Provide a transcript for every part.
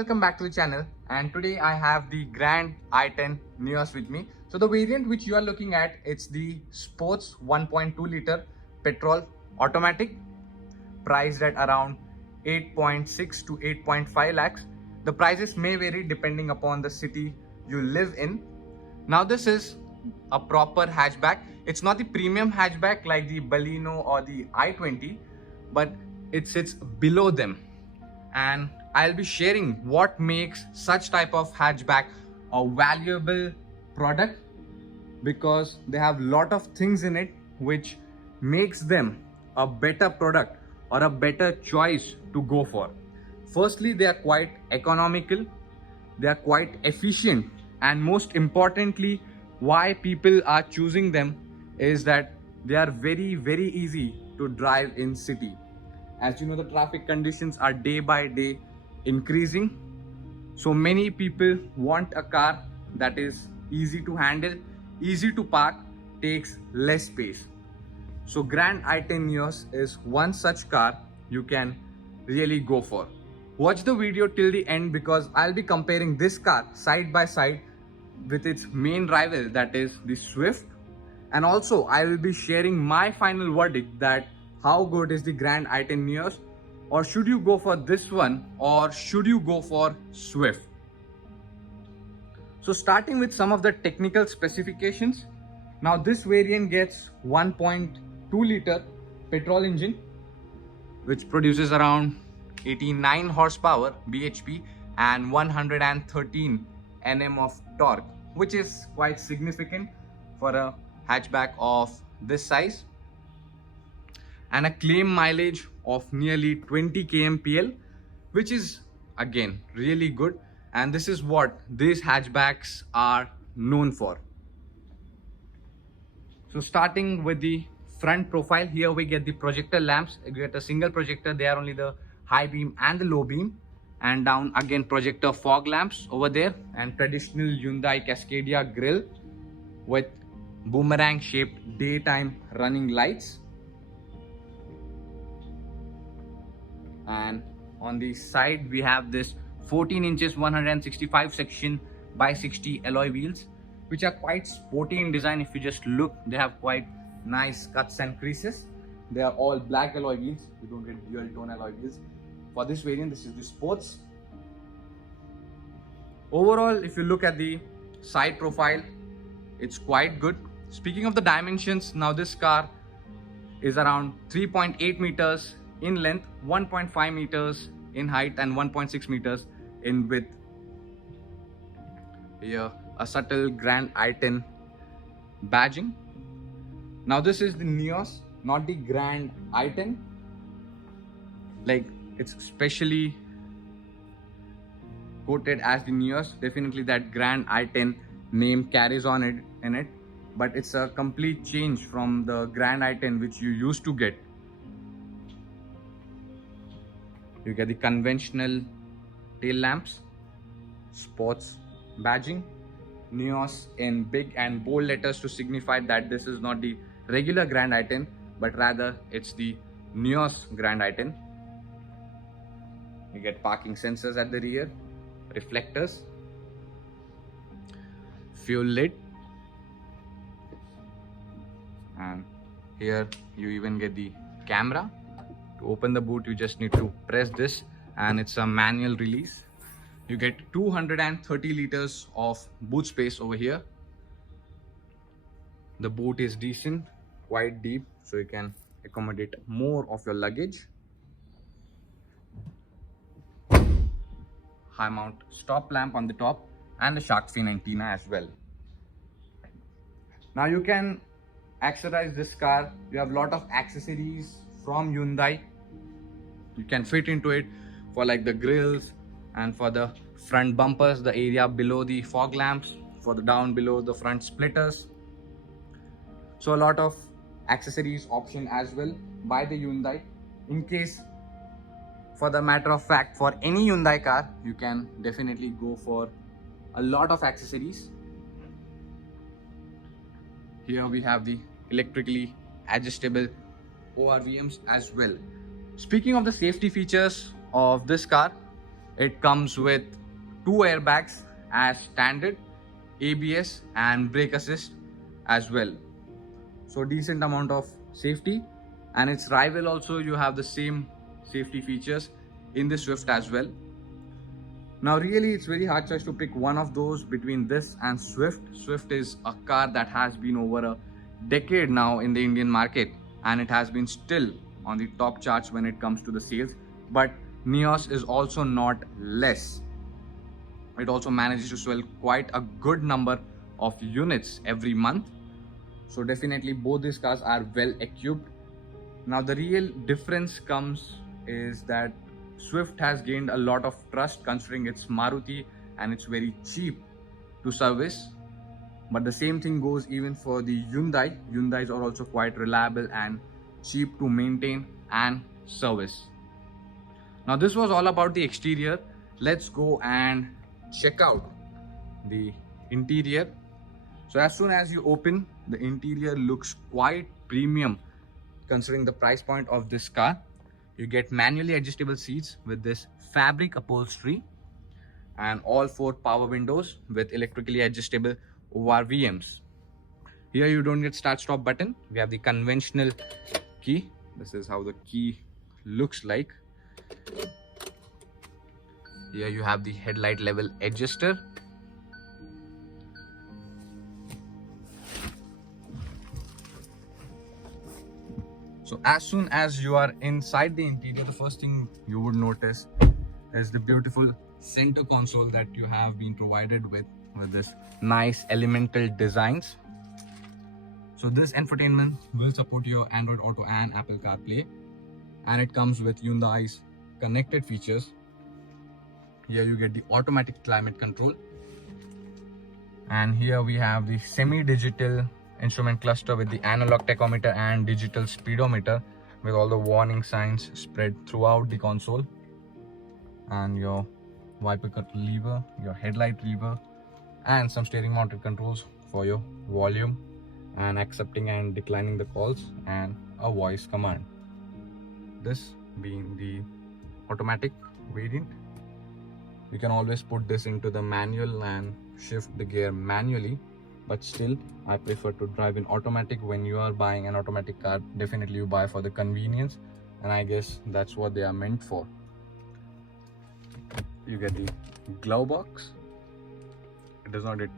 welcome back to the channel, and today I have the Grand i10 Nios with me. So the variant which you are looking at, it's the Sports 1.2 liter petrol automatic, priced at around 8.6 to 8.5 lakhs. The prices may vary depending upon the city you live in. Now this is a proper hatchback. It's not the premium hatchback like the Baleno or the i20, but it sits below them. And I'll be sharing what makes such type of hatchback a valuable product, because they have lot of things in it which makes them a better product or a better choice to go for. Firstly, they are quite economical, they are quite efficient, and most importantly, why people are choosing them is that they are very easy to drive in city. As you know, the traffic conditions are day by day increasing, so many people want a car that is easy to handle, easy to park, takes less space. So Grand i10 Nios is one such car you can really go for. Watch the video till the end, because I'll be comparing this car side by side with its main rival, that is the Swift. And also I will be sharing my final verdict that how good is the Grand i10 Nios, or should you go for this one, or should you go for Swift. So starting with some of the technical specifications. Now this variant gets 1.2 liter petrol engine which produces around 89 horsepower bhp and 113 Nm of torque, which is quite significant for a hatchback of this size, and a claim mileage of nearly 20 kmpl, which is again really good, and this is what these hatchbacks are known for. So starting with the front profile, here we get the projector lamps. You get a single projector, they are only the high beam and the low beam, and down again projector fog lamps over there, and traditional Hyundai Cascadia grille with boomerang shaped daytime running lights. And on the side we have this 14 inches 165 section by 60 alloy wheels, which are quite sporty in design. If you just look, they have quite nice cuts and creases. They are all black alloy wheels, you don't get dual tone alloy wheels. For this variant, this is the Sports. Overall, if you look at the side profile, it's quite good. Speaking of the dimensions, now this car is around 3.8 meters in length, 1.5 meters in height, and 1.6 meters in width. Here a subtle Grand i10 badging. Now this is the Nios, not the Grand i10. Like, it's specially quoted as the Nios. Definitely that Grand i10 name carries on it in it, but it's a complete change from the Grand i10 which you used to get. You get the conventional tail lamps, Sports badging, Nios in big and bold letters to signify that this is not the regular Grand i10, but rather it's the Nios Grand i10. You get parking sensors at the rear, reflectors, fuel lid, and here you even get the camera. To open the boot, you just need to press this, and it's a manual release. You get 230 liters of boot space over here. The boot is decent, quite deep, so you can accommodate more of your luggage. High mount stop lamp on the top, and the shark fin antenna as well. Now you can accessorize this car. You have a lot of accessories from Hyundai. You can fit into it for like the grills, and for the front bumpers, the area below the fog lamps, for the down below the front splitters. So a lot of accessories option as well by the Hyundai. In case, for the matter of fact, for any Hyundai car, you can definitely go for a lot of accessories. Here we have the electrically adjustable ORVMs as well. Speaking of the safety features of this car, It comes with 2 airbags as standard, ABS and brake assist as well. So decent amount of safety, and its rival also you have the same safety features in the Swift as well. Now really it's very hard choice to pick one of those between this and Swift. Swift is a car that has been over a decade now in the Indian market, and it has been still on the top charts when it comes to the sales. But Nios is also not less. It also manages to sell quite a good number of units every month. So definitely both these cars are well equipped. Now the real difference comes is that Swift has gained a lot of trust considering it's Maruti and it's very cheap to service. But the same thing goes even for the Hyundai. Hyundais are also quite reliable and cheap to maintain and service. Now this was all about the exterior. Let's go and check out the interior. So as soon as you open, the interior looks quite premium considering the price point of this car. You get manually adjustable seats with this fabric upholstery and all 4 power windows with electrically adjustable ORVMs. Here you don't get start stop button. We have the conventional key. This is how the key looks like. Here you have the headlight level adjuster. So as soon as you are inside the interior, the first thing you would notice is the beautiful center console that you have been provided with this nice elemental designs. So this infotainment will support your Android Auto and Apple CarPlay, and it comes with Hyundai's connected features. Here you get the automatic climate control, and here we have the semi-digital instrument cluster with the analog tachometer and digital speedometer with all the warning signs spread throughout the console, and your wiper cut lever, your headlight lever, and some steering mounted controls for your volume and accepting and declining the calls, and a voice command. This being the automatic variant, you can always put this into the manual and shift the gear manually, but still I prefer to drive in automatic. When you are buying an automatic car, definitely you buy for the convenience, and I guess that's what they are meant for. You get the glove box. It does not get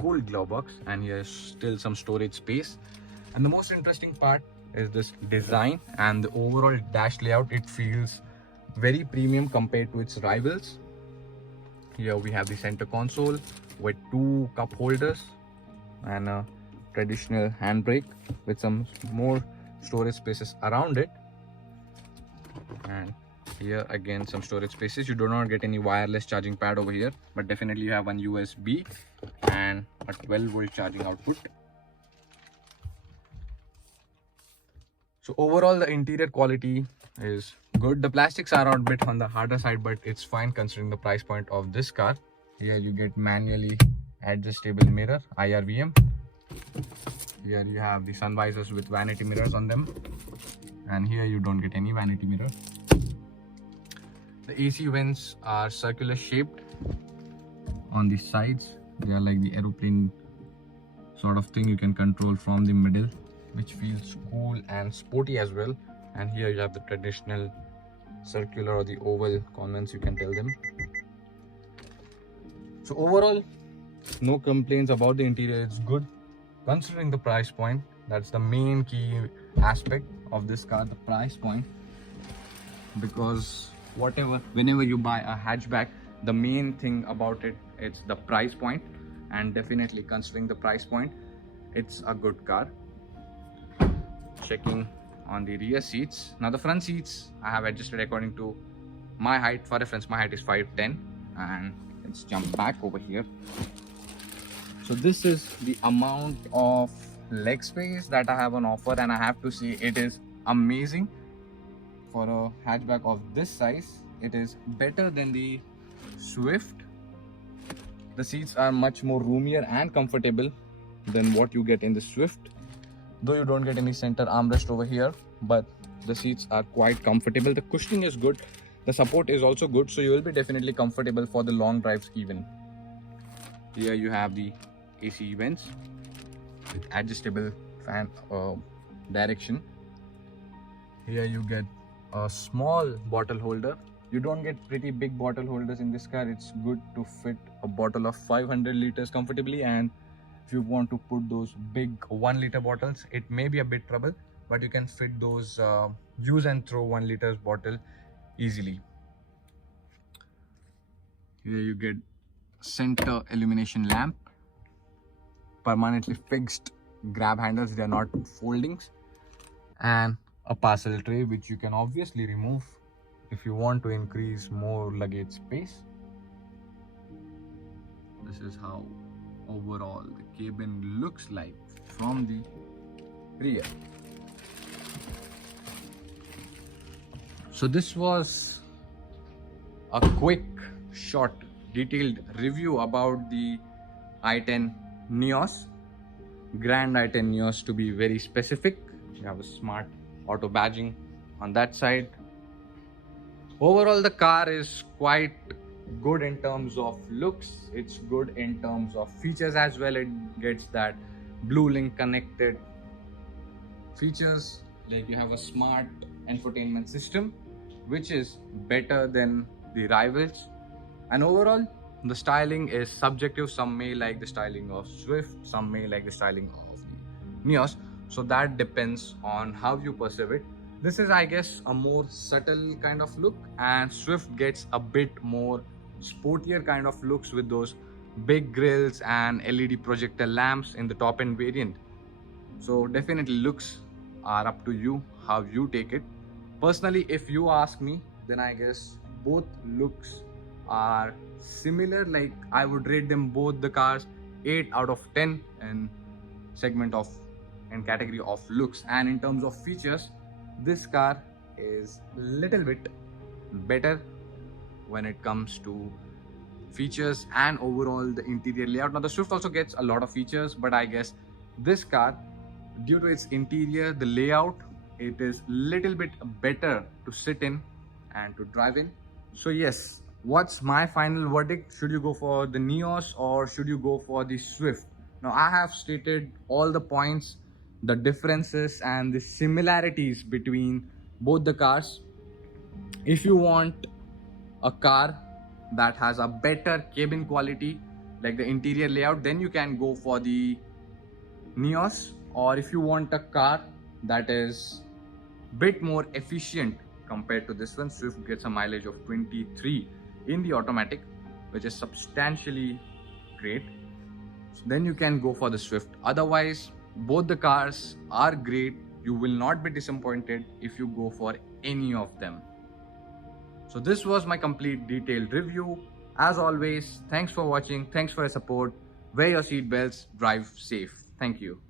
cooled glove box, and here is still some storage space. And the most interesting part is this design and the overall dash layout. It feels very premium compared to its rivals. Here we have the center console with 2 cup holders and a traditional handbrake with some more storage spaces around it. And here again some storage spaces. You do not get any wireless charging pad over here, but definitely you have one USB and a 12-volt charging output. So overall the interior quality is good. The plastics are a bit on the harder side, but it's fine considering the price point of this car. Here you get manually adjustable mirror, IRVM. Here you have the sun visors with vanity mirrors on them, and here you don't get any vanity mirror. The AC vents are circular shaped on the sides. They are like the aeroplane sort of thing. You can control from the middle, which feels cool and sporty as well. And here you have the traditional circular or the oval comments, you can tell them. So overall, no complaints about the interior. It's good considering the price point. That's the main key aspect of this car, the price point, because whenever you buy a hatchback, the main thing about it's the price point, and definitely considering the price point, it's a good car. Checking on the rear seats. Now the front seats I have adjusted according to my height. For reference, my height is 5'10", and let's jump back over here. So this is the amount of leg space that I have on offer, and I have to say it is amazing for a hatchback of this size. It is better than the Swift. The seats are much more roomier and comfortable than what you get in the Swift, though you don't get any center armrest over here, but the seats are quite comfortable. The cushioning is good, The support is also good, so you will be definitely comfortable for the long drives even. Here you have the AC vents with adjustable fan direction. Here you get a small bottle holder. You don't get pretty big bottle holders in this car. It's good to fit a bottle of 500 liters comfortably, and if you want to put those big 1 liter bottles, it may be a bit trouble, but you can fit those use and throw 1 liters bottle easily. Here you get center illumination lamp, permanently fixed grab handles, they are not foldings, and a parcel tray which you can obviously remove if you want to increase more luggage space. This is how overall the cabin looks like from the rear. So this was a quick, short, detailed review about the i10 Nios, Grand i10 Nios to be very specific. You have a smart auto badging on that side. Overall, the car is quite good in terms of looks. It's good in terms of features as well. It gets that BlueLink connected features, like you have a smart infotainment system which is better than the rivals. And overall, the styling is subjective. Some may like the styling of Swift, some may like the styling of the Nios, so that depends on how you perceive it. This is, I guess, a more subtle kind of look, and Swift gets a bit more sportier kind of looks with those big grills and LED projector lamps in the top end variant. So definitely looks are up to you how you take it. Personally, if you ask me, then I guess both looks are similar. Like, I would rate them both the cars 8 out of 10 in segment of and category of looks. And in terms of features, this car is little bit better when it comes to features and overall the interior layout. Now the Swift also gets a lot of features, but I guess this car, due to its interior, the layout, it is little bit better to sit in and to drive in. So yes, what's my final verdict? Should you go for the Nios or should you go for the Swift? Now I have stated all the points, the differences and the similarities between both the cars. If you want a car that has a better cabin quality, like the interior layout, then you can go for the Nios. Or if you want a car that is bit more efficient compared to this one, Swift gets a mileage of 23 in the automatic, which is substantially great. So then you can go for the Swift. Otherwise, both the cars are great. You will not be disappointed if you go for any of them. So this was my complete detailed review. As always, thanks for watching. Thanks for your support. Wear your seat belts. Drive safe. Thank you.